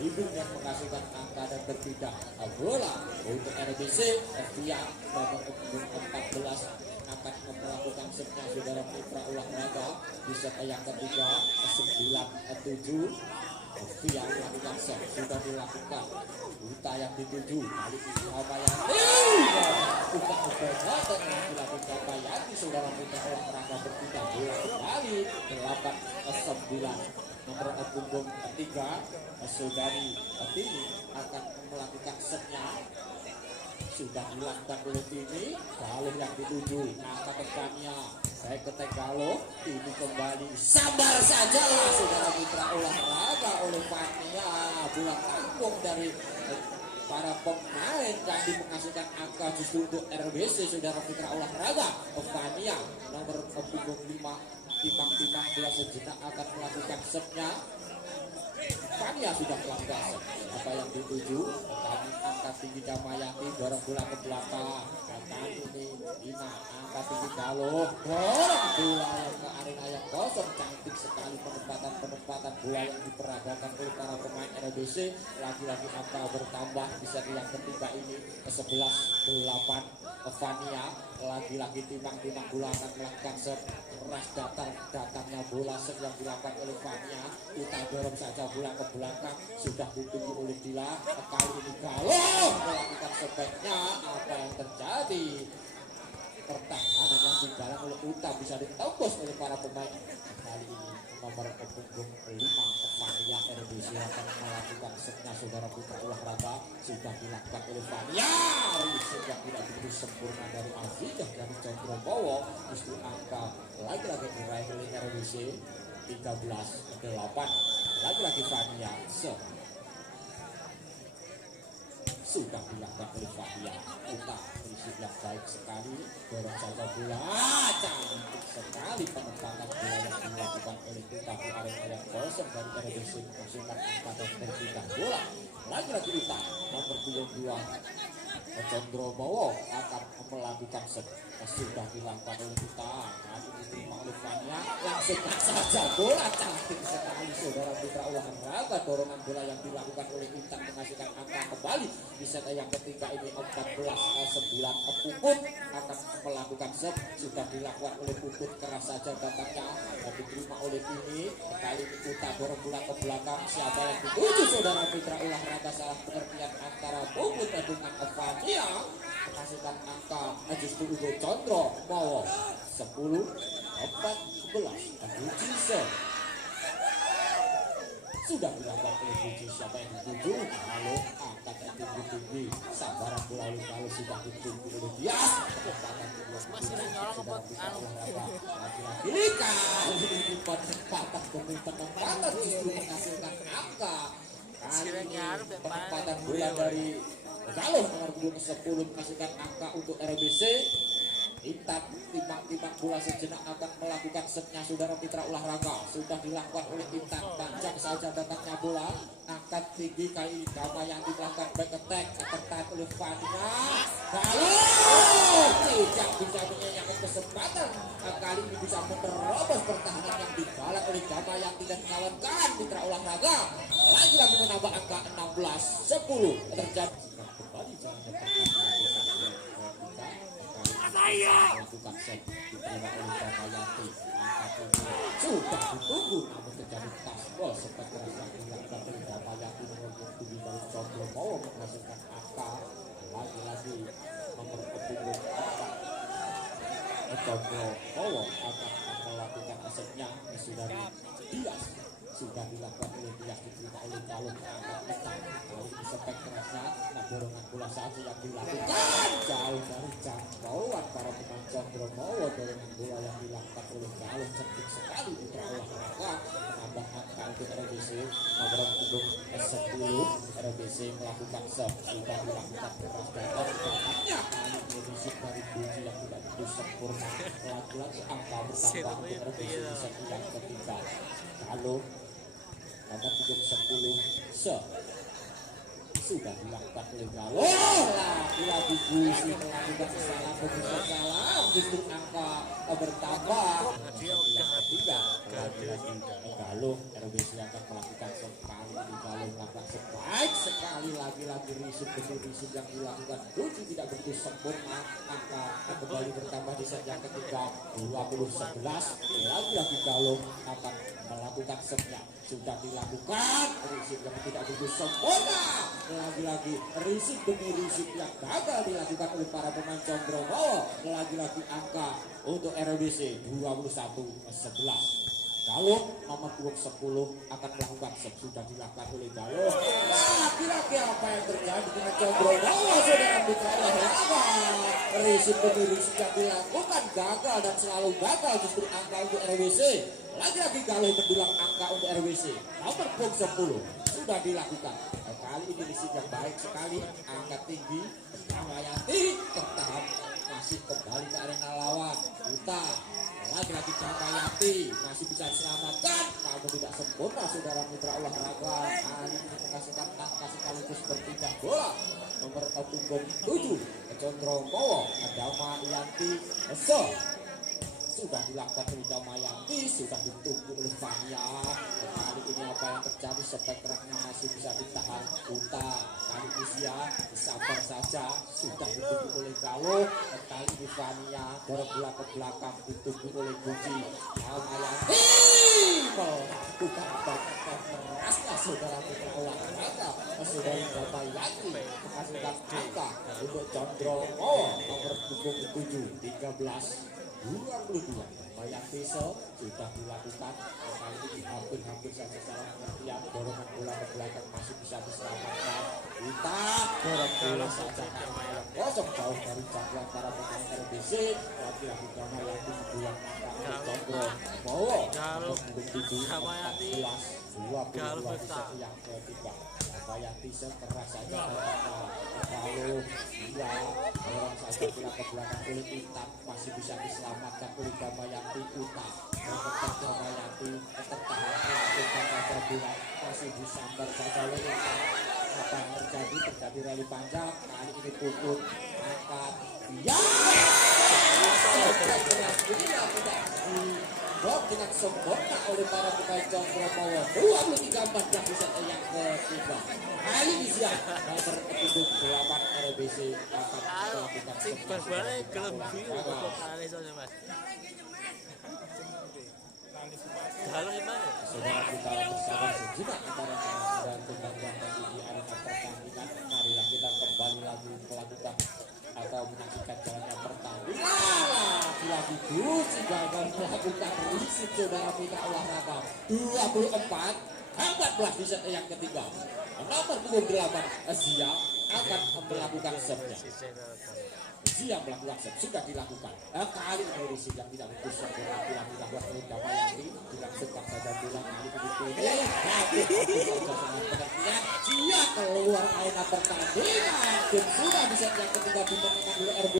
Ibu yang menghasilkan angka dan berpindah bola untuk RBC Via nomor 14 akan melakukan setnya saudara Putra olahraga di set yang ketiga 9-7 Via melakukan set sudah dilakukan Uta yang dituju kali ini Albayati Uta Albayati yang dilakukan Albayati saudara Putra olahraga berpindah bola kembali 8-9 nomor punggung 3 saudari Tini akan melakukan setnya sudah dilakukan oleh Tini Galuh yang dituju angka tekannya baik ke Galuh ini kembali sabar saja saudara Putra olahraga oleh Fania bola kampung dari para pemain tadi menghasilkan angka justru untuk RBC saudara Putra olahraga Fania nomor punggung 5 Timang-timang bola sejenak akan melakukan setnya. Fania sudah melakukan set. Apa yang dituju? Kami angkat tinggi Damayati dorong bola ke belakang. Kami ini Ina angkat tinggi Galuh dorong bola yang ke arena yang kosong. Cantik sekali penempatan bola yang diperagakan oleh para pemain RBC. Lagi-lagi angka bertambah di set yang ketiga ini 11-8. Fania lagi-lagi timang-timang bola akan melakukan set ras datangnya bola set yang dilakukan oleh Fania. Kita dorong saja bola ke belakang sudah ditunggu oleh Dila kali ini Galuh melakukan sebaiknya apa yang terjadi pertahanan yang digalang oleh Uta bisa ditembus oleh para pemain kali ini nomor punggung 5 Fania RBC akan melakukan setnya saudara Putra olahraga sudah dilakukan oleh Fania riset yang tidak begitu sempurna dari Azidah dari Condro Bowo justru angka lagi-lagi diraih oleh RBC 13-8 lagi-lagi Fania sudah dilakukan oleh Fania Uta riset yang baik sekali dorong saja bola cantik sekali penempatan bola yang dilakukan oleh Uta di area yang kosong dari RBC menghasilkan angka dan berpindah bola lagi-lagi Uta nomor 22 Condro Bowo akan melakukan set sudah dilakukan oleh Uta kali diterima oleh Fania langsung saja bola cantik sekali saudara Putra olahraga dorongan bola yang dilakukan oleh Intan menghasilkan angka kembali di set yang ketiga ini 14-9 Puput akan melakukan set sudah dilakukan oleh Puput keras saja datangnya dan diterima oleh ini kali ini Uta dorong bola ke belakang siapa yang dituju saudara Putra olahraga salah pengertian antara Puput dengan Fania menghasilkan angka justru Ugo Condro Bowo 10-14 Uji set sudah dilakukan oleh Uji siapa yang dituju lalu angkat yang tinggi-tinggi sabaran bola lalu sudah ditunggu oleh dia masih sudah bisa olahraga lagi-lagi kali ini penempatan demi penempatan justru menghasilkan angka kali ini penempatan bola dari Galuh nomor 10 menghasilkan angka untuk RBC Intan timbang-timbang bola sejenak akan melakukan setnya saudara mitra olahraga. Sudah dilakukan oleh Intan, panjang saja datangnya bola, angkat tinggi kali Damayanti melakukan back attack, tertahan oleh Fania. Lalu tidak bisa menyanyikan kesempatan, kali ini bisa menerobos pertahanan yang dibalas oleh Damayanti dan kawan-kawan mitra olahraga. Lagi-lagi menambah angka 16-10 terjadi. Kembali jalannya melakukan set diterima oleh Damayanti, sudah ditunggu namun terjadi tasbol sempat terasa dilakukan oleh Damayanti nomor 7 dari Condro mau menghasilkan angka. Lagi-lagi nomor 4 Condro mau akan melakukan asetnya saudari Dias. Sudah dilakukan oleh Dias, diterima oleh Calon angkat petang. Kali ini sepek kerasnya, nah dorongan bola saja yang dilakukan jauh dari jangkauan para pemain Condro Mowo. Dorongan bola yang dilakukan oleh Calon cantik sekali mitra olahraga, menambah angka untuk RBC. Nomor punggung S10 RBC melakukan set, sudah dilakukan keras dan pertahanannya. Kali ini risik dari Buji yang tidak begitu sempurna. Lagi-lagi angka bertambah untuk RBC di set yang ketiga. Calon nomor 10 sudah dilakukan oleh Galo. Lagi-lagi Busi melakukan kesalahan demi kesalahan, justru angka bertambah. Yang ketiga lagi-lagi Galo, RBC akan melakukan sekali ini Galo melakukan sebaik sekali lagi-lagi risik demi risik yang dilakukan Busi tidak begitu sempurna. Angka kembali bertambah di set yang ketiga 20-11. Lagi-lagi Galo akan melakukan setnya, sudah dilakukan risik yang tidak begitu sempurna. Lagi-lagi risik demi risik yang gagal dilakukan oleh para pemain Condro Mowo. Lagi-lagi angka untuk RBC 21-11. Galo nomor 10 akan melakukan set, sudah dilakukan oleh Galo. Lagi-lagi apa yang terjadi dengan Condro Mowo saudara mitra olahraga? Risik demi risik yang dilakukan gagal dan selalu gagal, justru angka untuk RBC. Lagi-lagi Galo mendulang angka untuk RBC nomor 10 sudah dilakukan. Kali ini risik yang baik sekali, angka tinggi. Damayanti tertahan, masih kembali ke arena lawan. Buta lagi-lagi Damayanti masih bisa diselamatkan, namun tidak sempurna saudara mitra olahraga. Kali ini menghasilkan angka sekaligus berpindah bola. Nomor punggung 7 Condro Mowo Damayanti sudah dilakukan oleh Damayanti, sudah ditunggu oleh Fania. Kali ini apa yang terjadi, spektranya masih bisa ditahan Uta. Kali ini sabar saja, sudah ditunggu oleh Galo. Kali ini Fania dorong bola ke belakang, ditunggu oleh Buji. Damayanti melakukan bakat kerasnya saudara mitra olahraga. Saudara Damayanti menghasilkan angka untuk Condro Mowo nomor punggung 7 13-22. Damayanti sudah dilakukan. Kali ini hampir saja salah pengertian, dorongan bola ke belakang masih bisa diselamatkan. Kita dorong bola saja karena kosong jauh dari jangkauan para pemain RBC. Lagi-lagi Damayanti mendulang angka untuk Condro Mowo nomor punggung 7 14-22 di set yang ketiga. Damayanti keras saja kalau dia orang saja bola ke belakang oleh Intan, masih bisa diselamatkan oleh Damayanti. Uta mengetek Damayanti, tertahan melakukan cover bola, masih disambar saja oleh Intan. Apa yang terjadi rally panjang. Kali ini pukul angkat tidak dengan sempurna oleh para pemain Condro Mowo. 23-14 di set yang ketiga. Kali ini nomor punggung 8 RBC akan melakukan saudara kita bersabar sejenak antara dan tunggang yang di arena pertandingan. Marilah kita kembali lagi melakukan atau menyaksikan jalannya pertandingan. Lagi Buji gagal melakukan risik saudara mitra olahraga. 24-14 di set yang ketiga. Nomor punggung 8 Zia akan melakukan setnya. Zia melakukan set, sudah dilakukan. Kali ini risik yang tidak bisa berlaku dilakukan oleh Damayanti, dilangsungkan saja bola. Kali ini Zia keluar arena pertandingan dan sudah di set yang ketiga dimenangkan oleh RB.